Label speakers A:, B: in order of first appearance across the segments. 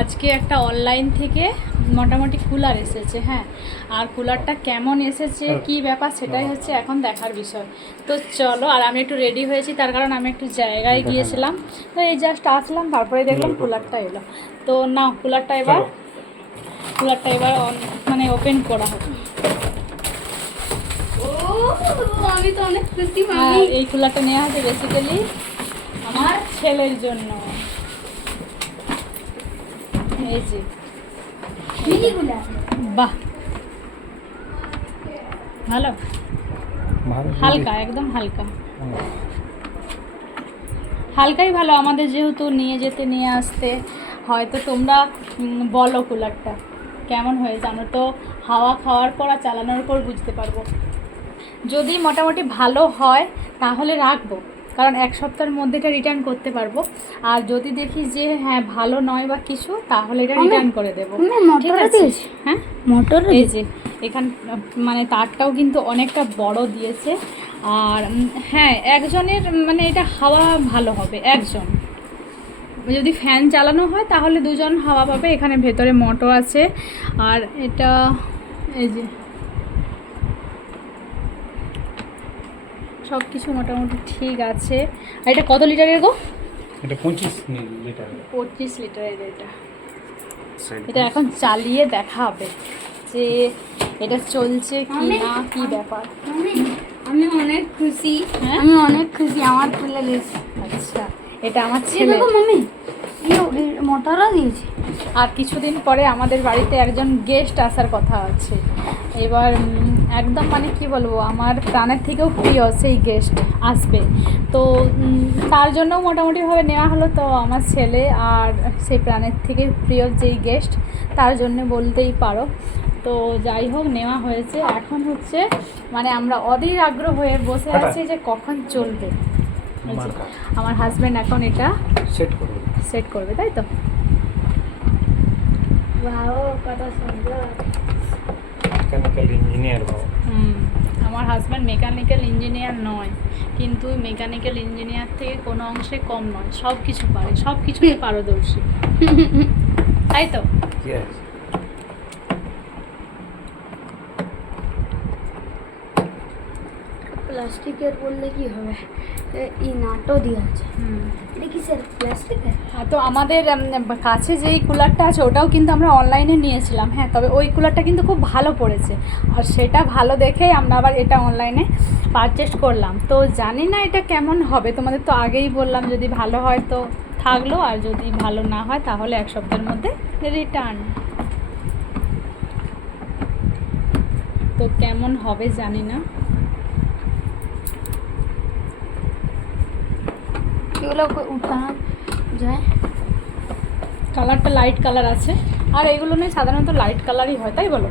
A: আজকে একটা অনলাইন থেকে মোটামুটি কুলার এসেছে হ্যাঁ। আর কুলারটা কেমন এসেছে কি ব্যাপার সেটাই হচ্ছে এখন দেখার বিষয়। তো চলো আর আমি একটু রেডি হয়েছি তার কারণ আমি একটু জায়গায় গিয়েছিলাম। তো এই জাস্ট আসলাম তারপরে দেখলাম কুলারটা এলো। তো না কুলারটা এবার কুলারটা এবার মানে ওপেন করা হবে।
B: ও আমি তো অনেক খুশি
A: এই কুলারটা নেওয়া হয়েছে বেসিক্যালি আমার ছেলের জন্য। এই যে। বাহ। ভালো?
C: ভালো
A: হালকা একদম হালকা। হালকাই ভালো আমাদের যেহেতু নিয়ে যেতে নিয়ে আসতে। হয়তো তোমরা বলো কুলারটা। কেমন হয়ে জানো তো হাওয়া খাওয়ার পর আর চালানোর পর বুঝতে পারব। যদি মোটামুটি ভালো হয় তাহলে রাখব। কারণ এক সপ্তাহের মধ্যে এটা রিটার্ন করতে পারব। আর যদি দেখি যে হ্যাঁ ভালো নয় বা কিছু তাহলে এটা রিটার্ন করে দেবো। ঠিক
B: মোটর
A: আছে? হ্যাঁ?
B: মোটর
A: এই যে এখান মানে তারটাও কিন্তু অনেকটা বড় দিয়েছে। আর হ্যাঁ একজনের মানে এটা হাওয়া ভালো হবে একজন। যদি ফ্যান চালানো হয় তাহলে দুজন হাওয়া পাবে। এখানে ভেতরে মোটর আছে। আর এটা এই যে সব কিছু মোটামুটি ঠিক আছে। আর এটা কত লিটারের গো?
C: এটা পঁচিশ লিটার।
A: পঁচিশ লিটারের এটা। এটা এখন চালিয়ে দেখা হবে যে এটা চলছে কি না কি ব্যাপার।
B: আমি অনেক খুশি।
A: হ্যাঁ?
B: আমি অনেক খুশি আমার দিয়েছে।
A: আচ্ছা এটা আমার ছেলে।
B: মামি? মোটরও দিয়েছে।
A: আর কিছুদিন পরে আমাদের বাড়িতে একজন গেস্ট আসার কথা আছে। এবার একদম মানে কি বলব আমার প্রাণের থেকেও প্রিয় সেই গেস্ট আসবে। তো তার জন্য মোটামুটিভাবে নেওয়া হলো তো আমার ছেলে আর সেই প্রাণের থেকে প্রিয় যেই গেস্ট তার জন্য বলতেই পারো। তো যাই হোক নেওয়া হয়েছে। এখন হচ্ছে মানে আমরা অধীর আগ্রহ হয়ে বসে আছি যে কখন চলবে। আমার হাজব্যান্ড এখন এটা
C: সেট করব।
A: সেট করবে তাই তো?
B: কত সুন্দর।
C: মেকানিক্যাল ইঞ্জিনিয়ার বাবা
A: হুম আমার হাজব্যান্ড মেকানিক্যাল ইঞ্জিনিয়ার নয় কিন্তু মেকানিক্যাল ইঞ্জিনিয়ার থেকে কোনো অংশে কম নয় সব কিছু পারে সব কিছুই পারদর্শী। তাই তো?
B: প্লাস্টিকের বললে কি হবে? এই নাটও দিয়ে আছে এটা কি স্যার প্লাস্টিকের
A: হ্যাঁ তো আমাদের কাছে যেই কুলারটা আছে ওটাও কিন্তু আমরা অনলাইনে নিয়েছিলাম। হ্যাঁ তবে ওই কুলারটা কিন্তু খুব ভালো পড়েছে। আর সেটা ভালো দেখেই আমরা আবার এটা অনলাইনে পারচেস করলাম। তো জানি না এটা কেমন হবে। তোমাদের তো আগেই বললাম যদি ভালো হয় তো থাকল আর যদি ভালো না হয় তাহলে এক সপ্তাহের মধ্যে রিটার্ন তো কেমন হবে জানি না।
B: এগুলো উঠানো যায়
A: কালারটা লাইট কালার আছে। আর এগুলো নয় সাধারণত লাইট কালারই হয় তাই বলো?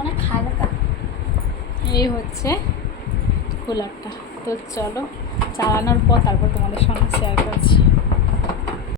B: অনেক হালকা
A: এই হচ্ছে কুলারটা তো চলো চালানোর পর তারপর তোমাদের সঙ্গে শেয়ার করছি।